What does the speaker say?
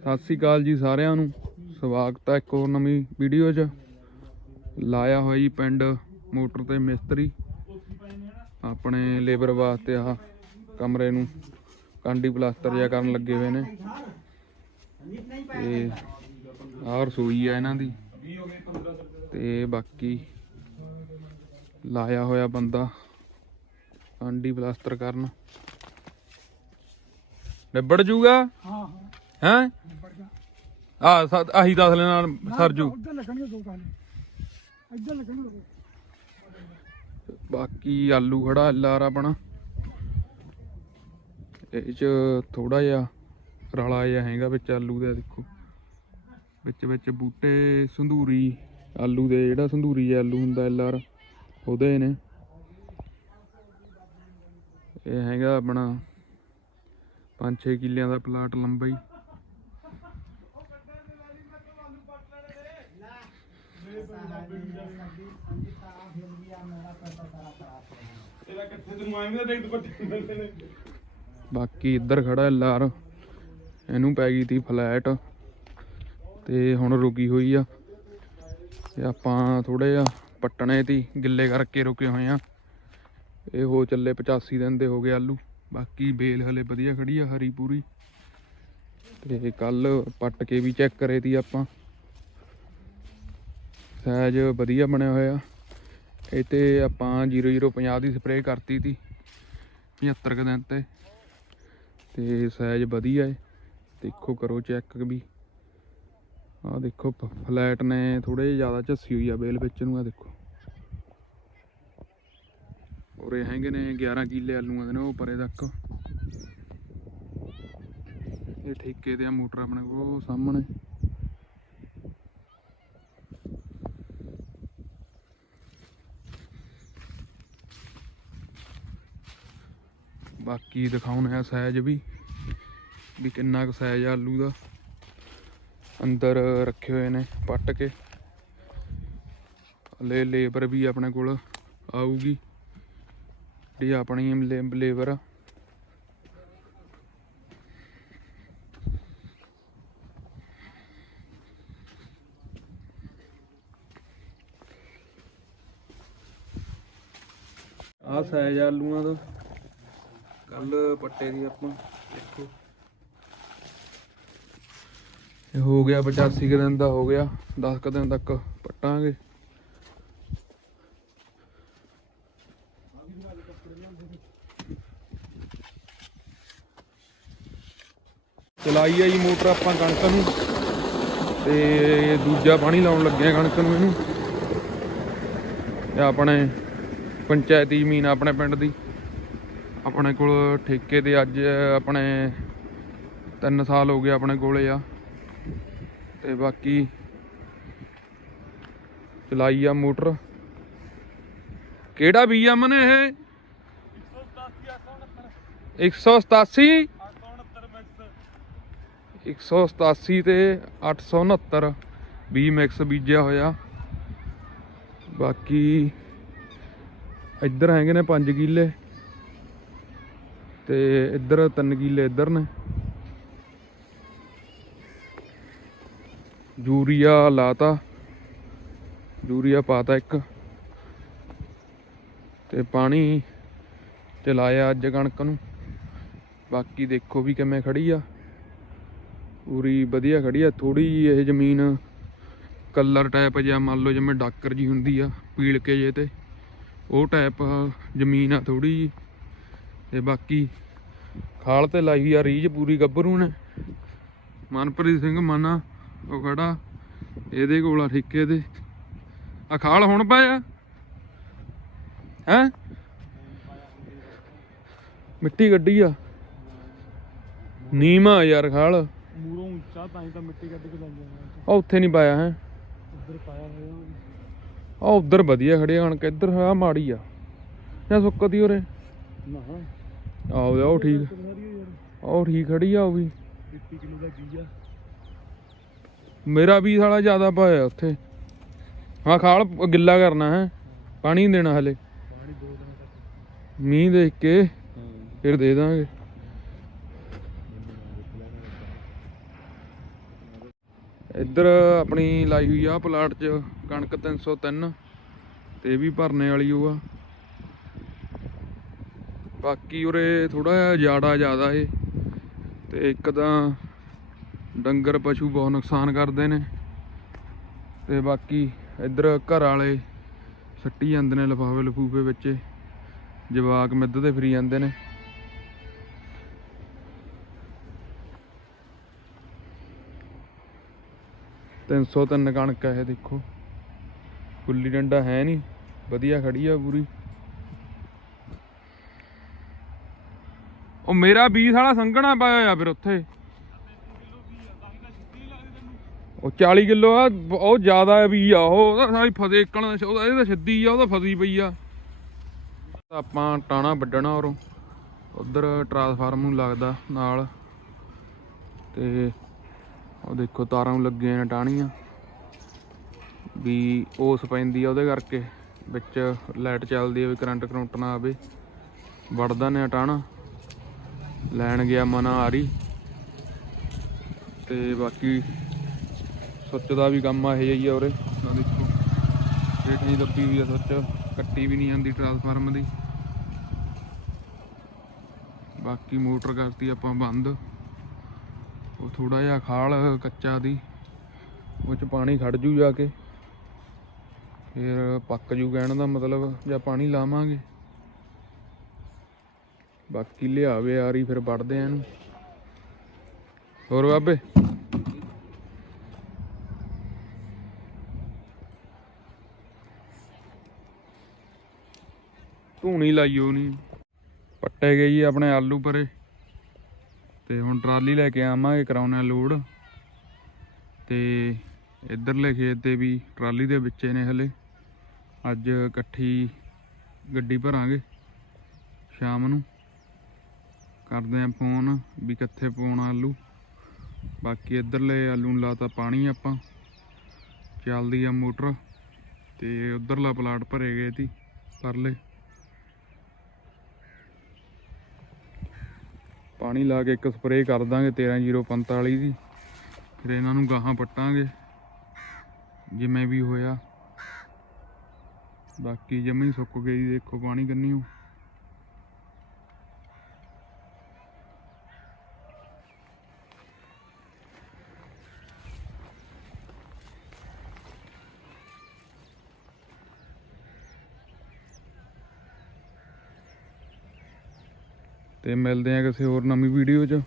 ਸਤਿ ਸ੍ਰੀ ਅਕਾਲ ਜੀ ਸਾਰਿਆਂ ਨੂੰ। ਸਵਾਗਤ ਹੈ ਇੱਕ ਹੋਰ ਨਵੀਂ ਵੀਡੀਓ 'ਚ। ਲਾਇਆ ਹੋਇਆ ਜੀ ਪਿੰਡ ਮੋਟਰ ਤੇ ਮਿਸਤਰੀ। ਆਪਣੇ ਲੇਬਰ ਵਾਸਤੇ ਆ ਕਮਰੇ ਨੂੰ ਕਾਂਡੀ ਪਲਾਸਟਰ ਜਿਹਾ ਕਰਨ ਲੱਗੇ ਹੋਏ ਨੇ। ਤੇ ਆਹ ਰਸੋਈ ਆ ਇਹਨਾਂ ਦੀ। ਤੇ ਬਾਕੀ ਲਾਇਆ ਹੋਇਆ ਬੰਦਾ ਕਾਂਡੀ ਪਲਾਸਟਰ ਕਰਨ। ਨਿਬੜ ਜੂਗਾ? ਹਾਂ, ਹੈ। ਆ ਆਹੀ ਦਸ ਲੈਣਾ ਸਰਜੂ ਉੱਧਰ ਲੱਗਣਗੇ ਦੋ ਕਾਲੇ। ਇੱਧਰ ਲੱਗਣਗੇ ਦੋ। ਬਾਕੀ ਆਲੂ ਖੜਾ ਐਲਆਰ ਆਪਣਾ ਇਹ ਚ ਥੋੜਾ ਜਿਹਾ ਰਲਾ ਜਿਹਾ ਹੈਗਾ ਵਿੱਚ ਆਲੂ ਦਾ ਦੇਖੋ। ਵਿੱਚ ਵਿੱਚ ਬੂਟੇ ਸੰਧੂਰੀ ਆਲੂ ਦੇ ਜਿਹੜਾ ਸੰਧੂਰੀ ਆਲੂ ਹੁੰਦਾ ਐਲਆਰ ਉਹਦੇ ਨੇ। ਇਹ ਹੈਗਾ ਆਪਣਾ 5-6 ਕਿੱਲਿਆਂ ਦਾ ਪਲਾਟ ਲੰਬਾ ਹੀ। ਬਾਕੀ ਇੱਧਰ ਖੜਾ ਲਾਰ ਇਹਨੂੰ ਪੈ ਗਈ ਤੀ ਫਲੈਟ ਤੇ ਹੁਣ ਰੁਕੀ ਹੋਈ ਆ। ਤੇ ਆਪਾਂ ਥੋੜੇ ਜਿਹਾ ਪੱਟਣੇ ਤੀ ਗਿੱਲੇ ਕਰਕੇ ਰੁਕੇ ਹੋਏ ਆ। ਇਹ ਹੋ ਚੱਲੇ 85 ਦਿਨ ਦੇ ਹੋ ਗਏ ਆਲੂ। ਬਾਕੀ ਬੇਲ ਹਲੇ ਵਧੀਆ ਖੜੀ ਆ ਹਰੀ ਪੂਰੀ। ਤੇ ਕੱਲ ਪੱਟ ਕੇ ਵੀ ਚੈੱਕ ਕਰੇ ਤੀ ਆਪਾਂ। ਸਾਈਜ਼ ਵਧੀਆ ਬਣਿਆ ਹੋਇਆ। ਇਹ ਤੇ ਆਪਾਂ 0050 ਦੀ ਸਪਰੇਅ ਕਰਤੀ ਤੀ 75 ਕੁ ਦਿਨ ਤੇ। ਤੇ ਸਾਈਜ਼ ਵਧੀਆ ਏ। ਦੇਖੋ ਕਰੋ ਚੈੱਕ ਵੀ। ਆਹ ਦੇਖੋ ਫਲੈਟ ਨੇ ਥੋੜੇ ਜ਼ਿਆਦਾ ਝੱਸੀ ਹੋਈ ਆ ਬੇਲ ਵਿੱਚ ਨੂੰ ਆ ਦੇਖੋ। ਉਰੇ ਹੈਗੇ ਨੇ 11 ਕਿੱਲੇ ਆਲੂਆਂ ਦੇ ਨੇ ਉਹ ਪਰੇ ਤੱਕ। ਇਹ ਠੇਕੇ ਤੇ ਆ ਮੋਟਰ ਆਪਣੇ ਕੋਲ ਉਹ ਸਾਹਮਣੇ। ਬਾਕੀ ਦਿਖਾਉਣਾ ਹੈ ਸਾਈਜ਼ ਵੀ ਵੀ ਕਿੰਨਾ ਕੁ ਸਾਈਜ਼ ਆ ਆਲੂ ਦਾ। ਅੰਦਰ ਰੱਖੇ ਹੋਏ ਨੇ ਪੱਟ ਕੇ। ਹਲੇ ਲੇਬਰ ਵੀ ਆਪਣੇ ਕੋਲ ਆਊਗੀ। ਜਿਹੜੀ ਆਪਣੀ ਲੇਬਰ ਆ। ਆਹ ਸਾਈਜ਼ ਆਲੂਆਂ ਦਾ। ਕੱਲ ਪੱਟੇ ਦੀ ਆਪਾਂ, ਦੇਖੋ। ਇਹ ਹੋ ਗਿਆ 85 ਕੁ ਦਿਨ ਦਾ ਹੋ ਗਿਆ 10 ਕੁ ਦਿਨ ਤੱਕ ਪੱਟਾਂਗੇ। ਚਲਾਈ ਆ ਜੀ ਮੋਟਰ ਆਪਾਂ ਕਣਕ ਨੂੰ, ਤੇ ਦੂਜਾ ਪਾਣੀ ਲਾਉਣ ਲੱਗੇ ਆ ਕਣਕ ਨੂੰ ਇਹਨੂੰ। ਇਹ ਆਪਣੇ ਪੰਚਾਇਤੀ ਜ਼ਮੀਨ ਆਪਣੇ ਪਿੰਡ ਦੀ। ਆਪਣੇ ਕੋਲ ਠੇਕੇ ਤੇ ਅੱਜ ਆਪਣੇ 3 ਸਾਲ ਹੋ ਗਏ ਆਪਣੇ ਕੋਲੇ ਆ। ਤੇ ਬਾਕੀ ਚਲਾਈ ਆ ਮੋਟਰ। ਕਿਹੜਾ ਬੀ ਆ ਮਨੇ ਇਹ? 187 187 ਤੇ 869 ਵੀ ਮਿਕਸ ਬੀਜਿਆ ਹੋਇਆ। ਬਾਕੀ ਇੱਧਰ ਹੈਗੇ ਨੇ 5 ਕਿੱਲੇ। ਤੇ ਇੱਧਰ 3 ਕਿੱਲੇ ਇੱਧਰ ਨੇ। ਯੂਰੀਆ ਲਾਤਾ। ਯੂਰੀਆ ਪਾਤਾ ਇੱਕ। ਤੇ ਪਾਣੀ ਚਲਾਇਆ ਅੱਜ ਕਣਕ ਨੂੰ। ਬਾਕੀ ਦੇਖੋ ਵੀ ਕਿਵੇਂ ਖੜੀ ਆ। ਪੂਰੀ ਵਧੀਆ ਖੜੀ ਆ। ਥੋੜੀ ਜਿਹੀ ਇਹ ਜ਼ਮੀਨ ਕਲਰ ਟਾਈਪ ਜਿਹਾ, ਮੰਨ ਲਓ ਜਿਵੇਂ ਡਾਕਰ ਜੀ ਹੁੰਦੀ ਆ, ਪੀਲ ਕੇ ਜੇ ਤੇ। ਉਹ ਟਾਈਪ ਜ਼ਮੀਨ ਆ ਥੋੜੀ ਜੀ ਤੇ ਬਾਕੀ ਖਾਲ ਤੇ ਲਾਈ ਆ ਰੀਝ ਪੂਰੀ ਗੱਭਰੂ ਨੇ। ਮਨਪ੍ਰੀਤ ਸਿੰਘ ਮਾਨਾ ਉਹ ਖੜਾ ਇਹਦੇ ਕੋਲ ਆ ਠੇਕੇ ਤੇ। ਆ ਖਾਲ ਹੁਣ ਪਾਇਆ? ਹੈ? ਮਿੱਟੀ ਗੱਡੀ ਆ। ਨੀਮਾ ਯਾਰ ਖਾਲ। ਮੂਰੋਂ ਉੱਚਾ ਤਾਂ ਹੀ ਤਾਂ ਮਿੱਟੀ ਕੱਢ ਕੇ ਲਾਉਂਦੇ ਆ। ਉੱਥੇ ਨਹੀਂ ਪਾਇਆ ਹੈ? ਉੱਧਰ ਪਾਇਆ ਹੋਇਆ ਆ ਉਧਰ ਵਧੀਆ ਖੜੀ ਆ ਕਣਕ ਇੱਧਰ ਆ ਮਾੜੀ ਆ। ਜਾਂ ਸੁੱਕਦੀ ਉਰੇ। ਨਾ। ਆਓ ਜਾ ਉਹ ਠੀਕ। ਉਹ ਠੀਕ ਖੜੀ ਆ, ਉਹ ਵੀ। 30 ਕਿਲੋ ਦਾ ਬੀਜ ਆ ਮੇਰਾ ਵੀ ਸਾਲਾ ਜ਼ਿਆਦਾ ਪਾਇਆ ਉੱਥੇ। ਹਾਂ ਖਾਲ, ਗਿੱਲਾ ਕਰਨਾ ਹੈ। ਪਾਣੀ ਨੀ ਦੇਣਾ ਹਲੇ। ਪਾਣੀ ਦੋ ਦਿਨਾਂ ਤੱਕ ਮੀਂਹ ਦੇਖ ਕੇ ਫਿਰ ਦੇ ਦਾਂਗੇ। ਇੱਧਰ ਆਪਣੀ ਲਾਈ ਹੋਈ ਆ ਪਲਾਟ 'ਚ ਕਣਕ 303 ਤੇ ਵੀ ਭਰਨੇ ਵਾਲੀ ਉਹ ਆ। ਬਾਕੀ ਉਰੇ ਥੋੜਾ ਜਿਹਾ ਜਾੜਾ ਜ਼ਿਆਦਾ ਏ ਤੇ ਇੱਕ ਤਾਂ ਡੰਗਰ ਪਸ਼ੂ ਬਹੁਤ ਨੁਕਸਾਨ ਕਰਦੇ ਨੇ ਤੇ ਬਾਕੀ ਇੱਧਰ ਘਰ ਵਾਲੇ ਸੱਟੀ ਜਾਂਦੇ ਨੇ ਲਫਾਫੇ ਲਫੂਫੇ ਵਿੱਚ ਜਵਾਕ ਮਿੱਧ ਤੇ ਫਰੀ ਜਾਂਦੇ ਨੇ। ਤਿੰਨ ਸੌ ਤਿੰਨ ਕਣਕ ਹੈ ਦੇਖੋ। ਗੁੱਲੀ ਡੰਡਾ ਹੈ ਨਹੀਂ। ਵਧੀਆ ਖੜੀ ਆ ਪੂਰੀ। ਉਹ ਮੇਰਾ ਬੀਜ ਸਾਲਾ ਸੰਘਣਾ ਪਾਇਆ ਆ ਫਿਰ ਉੱਥੇ। ਉਹ 40 ਕਿਲੋ ਆ, ਉਹ ਜ਼ਿਆਦਾ ਵੀ ਆ, ਉਹ ਉਹਦਾ ਸਾਰੀ ਫਸੇ ਕਣ ਉਹਦਾ ਇਹ ਸਿੱਧੀ ਆ, ਉਹਦਾ ਫਸੀ ਪਈ ਆ। ਆਪਾਂ ਟਾਣਾ ਵੱਢਣਾ ਔਰੋਂ ਉਧਰ ਟਰਾਂਸਫਾਰਮ ਨੂੰ ਲੱਗਦਾ ਨਾਲ। ਤੇ ਉਹ ਦੇਖੋ ਤਾਰਾਂ ਨੂੰ ਲੱਗੀਆਂ ਨੇ ਟਾਹਣੀਆਂ। ਵੀ ਓਸ ਪੈਂਦੀ ਆ ਉਹਦੇ ਕਰਕੇ। ਵਿੱਚ ਲਾਈਟ ਚੱਲਦੀ ਆ ਵੀ ਕਰੰਟ ਕਰੰਟ ਨਾ ਆਵੇ। ਵੜਦਾ ਨੇ ਟਾਣਾ ਲੈਣ ਗਿਆ ਮਨਾ ਆ ਰਹੀ ਤੇ ਬਾਕੀ ਸੁੱਚ ਦਾ ਵੀ ਕੰਮ ਆ, ਇਹ ਹੀ ਆ ਉਰੇ। ਆ ਦੇਖੋ ਰੇਟ ਨਹੀਂ ਦੱਬੀ ਵੀ ਆ ਸੁੱਚ, ਕੱਟੀ ਵੀ ਨਹੀਂ ਜਾਂਦੀ ਟਰਾਂਸਫਾਰਮ ਦੀ। ਬਾਕੀ ਮੋਟਰ ਕਰਤੀ ਆਪਾਂ ਬੰਦ। ਉਹ ਥੋੜਾ ਜਿਹਾ ਖਾਲ ਕੱਚਾ ਦੀ, ਉਹ ਚ ਪਾਣੀ ਖੜ ਜੂ ਜਾ ਕੇ। ਫਿਰ ਪੱਕ ਜੂ ਕਹਿਣ ਦਾ ਮਤਲਬ, ਜਾਂ ਪਾਣੀ ਲਾਵਾਂਗੇ। ਬਾਕੀ ਲਿਆਵੇ ਆ ਰਹੀ ਫਿਰ ਵੜਦੇ ਆ ਇਹਨੂੰ। ਹੋਰ ਬਾਬੇ? ਧੂਣੀ ਲਾਈਓ ਨਹੀਂ ਪੱਟੇ ਗਏ ਜੀ ਆਪਣੇ ਆਲੂ ਪਰੇ। ਤੇ ਹੁਣ ਟਰਾਲੀ ਲੈ ਕੇ ਆਵਾਂਗੇ ਕਰਾਉਣਾ ਲੋਡ। ਤੇ ਇਧਰਲੇ ਖੇਤ ਤੇ ਵੀ ਟਰਾਲੀ ਦੇ ਵਿੱਚ ਨੇ ਹਲੇ। ਅੱਜ ਇਕੱਠੀ ਗੱਡੀ ਭਰਾਂਗੇ ਸ਼ਾਮ ਨੂੰ। ਕਰਦੇ ਆਂ ਫੋਨ ਵੀ ਕਿੱਥੇ ਪਾਉਣਾ ਆਲੂ। ਬਾਕੀ ਇਧਰਲੇ ਆਲੂ ਨੂੰ ਲਾਤਾ ਪਾਣੀ ਆਪਾਂ। ਚੱਲਦੀ ਆ ਮੋਟਰ ਤੇ ਉਧਰਲਾ ਪਲਾਟ ਭਰੇ ਗਏ ਸੀ ਪਰਲੇ। ਪਾਣੀ ਲਾ ਕੇ ਇੱਕ ਸਪਰੇਅ ਕਰ ਦਾਂਗੇ 13045 ਦੀ। ਫਿਰ ਇਹਨਾਂ ਨੂੰ ਗਾਹਾਂ ਪੱਟਾਂਗੇ। ਜਿਵੇਂ ਵੀ ਹੋਇਆ। ਬਾਕੀ ਜਮੀ ਸੁੱਕ ਗਈ ਦੇਖੋ ਪਾਣੀ ਕੰਨੀਓ ਤੇ ਮਿਲਦੇ ਆ ਕਿਸੇ ਹੋਰ ਨਵੀਂ ਵੀਡੀਓ 'ਚ।